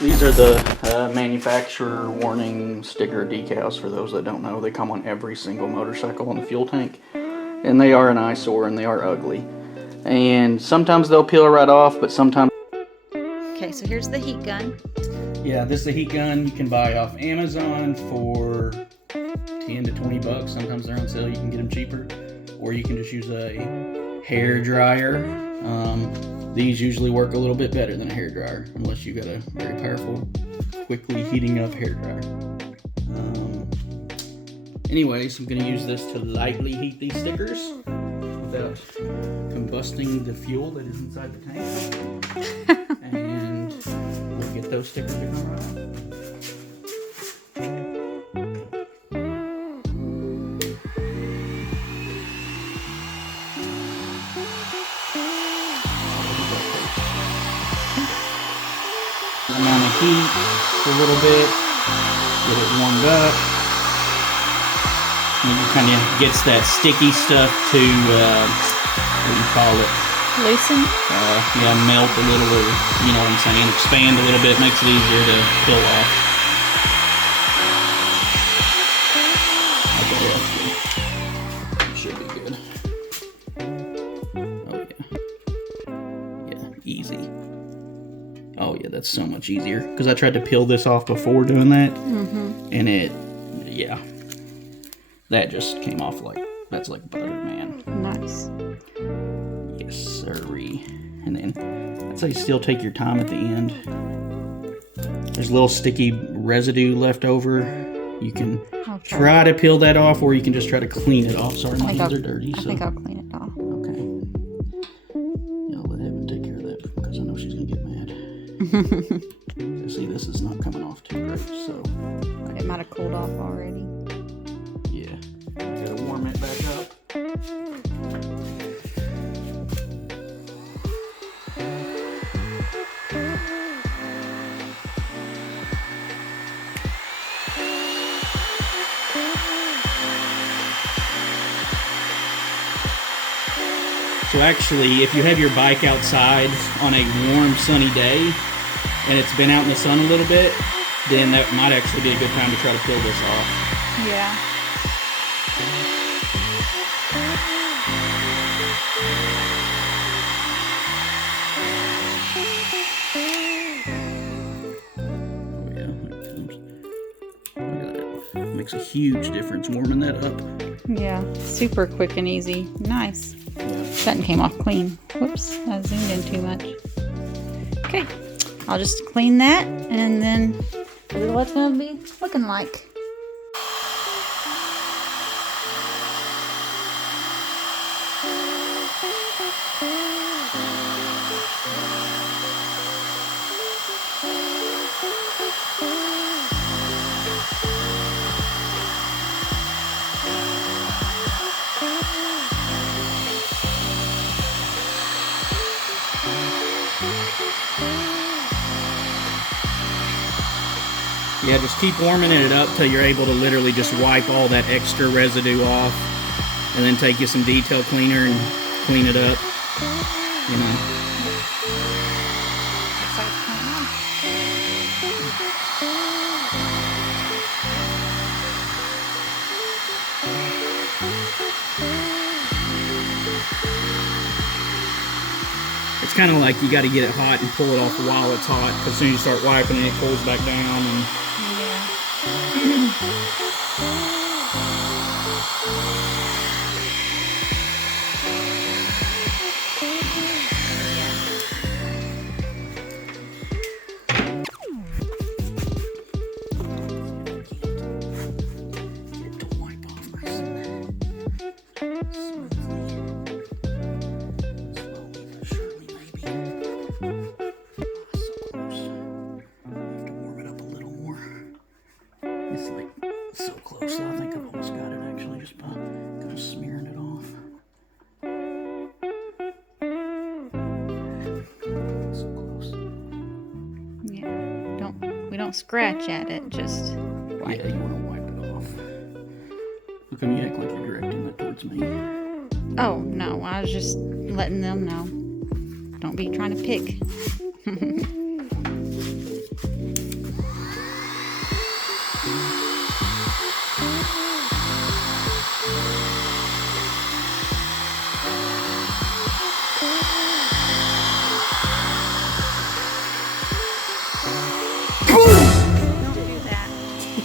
These are the manufacturer warning sticker decals. For those that don't know, they come on every single motorcycle in the fuel tank, and they are an eyesore and they are ugly. And sometimes they'll peel right off, but sometimes. Okay, so here's the heat gun. Yeah, this is a heat gun you can buy off Amazon for 10 to 20 bucks. Sometimes they're on sale, you can get them cheaper. Or you can just use a hair dryer. These usually work a little bit better than a hair dryer, unless you've got a very powerful, quickly heating up hair dryer. Anyways, I'm going to use this to lightly heat these stickers without combusting the fuel that is inside the tank. And we'll get those stickers to come right out. Amount of heat for a little bit, get it warmed up. And it kind of gets that sticky stuff to, what do you call it? Loosen? Yeah, melt a little, or you know what I'm saying, expand a little bit, makes it easier to peel off. Okay, that's good. It should be good. Oh yeah. Yeah, easy. Oh yeah, that's so much easier. Because I tried to peel this off before doing that, and yeah, that just came off like, that's like butter, man. Nice. Yes, sirree. And then I'd say still take your time at the end. There's a little sticky residue left over. You can try to peel that off, or you can just try to clean it off. Sorry, my hands are dirty. I think I'll clean it off. Okay. Yeah, I'll let Evan take care of that because I know she's gonna get mad. See, this is not coming off too great, so. It might have cooled off already. Yeah. Gotta warm it back up. So actually, if you have your bike outside on a warm, sunny day, and it's been out in the sun a little bit, then that might actually be a good time to try to peel this off. Yeah. Oh yeah, there it comes. Look at that. Makes a huge difference warming that up. Yeah, super quick and easy. Nice. That came off clean. Whoops, I zoomed in too much. Okay, I'll just clean that, and then this is what's gonna be looking like. Yeah, just keep warming it up till you're able to literally just wipe all that extra residue off, and then take you some detail cleaner and clean it up, you know. It's kind of like you got to get it hot and pull it off while it's hot, because as soon as you start wiping it, it cools back down. And it's like so close that I think I've almost got it actually, just by kind of smearing it off. So close. Yeah, we don't scratch at it, just wipe. Yeah, you want to wipe it off. Look, you act like you're directing that towards me. Oh, no, I was just letting them know. Don't be trying to pick.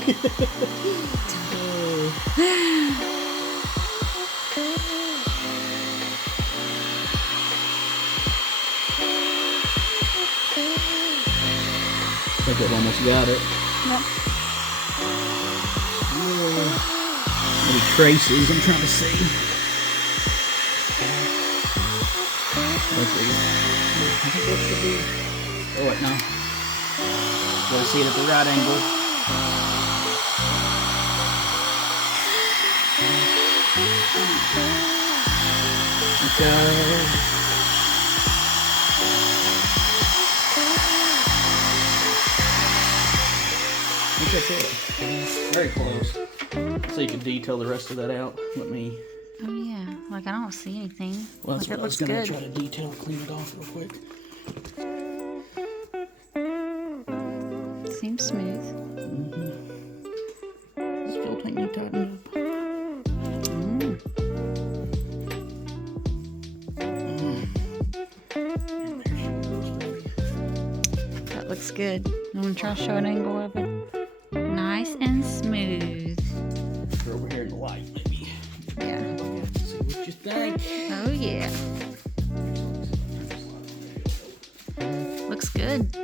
I think I've almost got it. Yep. Maybe traces, I'm trying to see. Let's see. I think that should be. Oh, wait, no. Gotta see it at the right angle. Okay. I think that's it. Very close. So you can detail the rest of that out. Let me. Oh yeah, like I don't see anything. Well, that's like what I was gonna try to detail, clean it off real quick. Seems smooth. This fuel tank need tightened up. That looks good. I'm gonna try to show an angle of it. Nice and smooth. Put her over here in the light, maybe. Yeah. See what you think. Oh yeah. Looks good.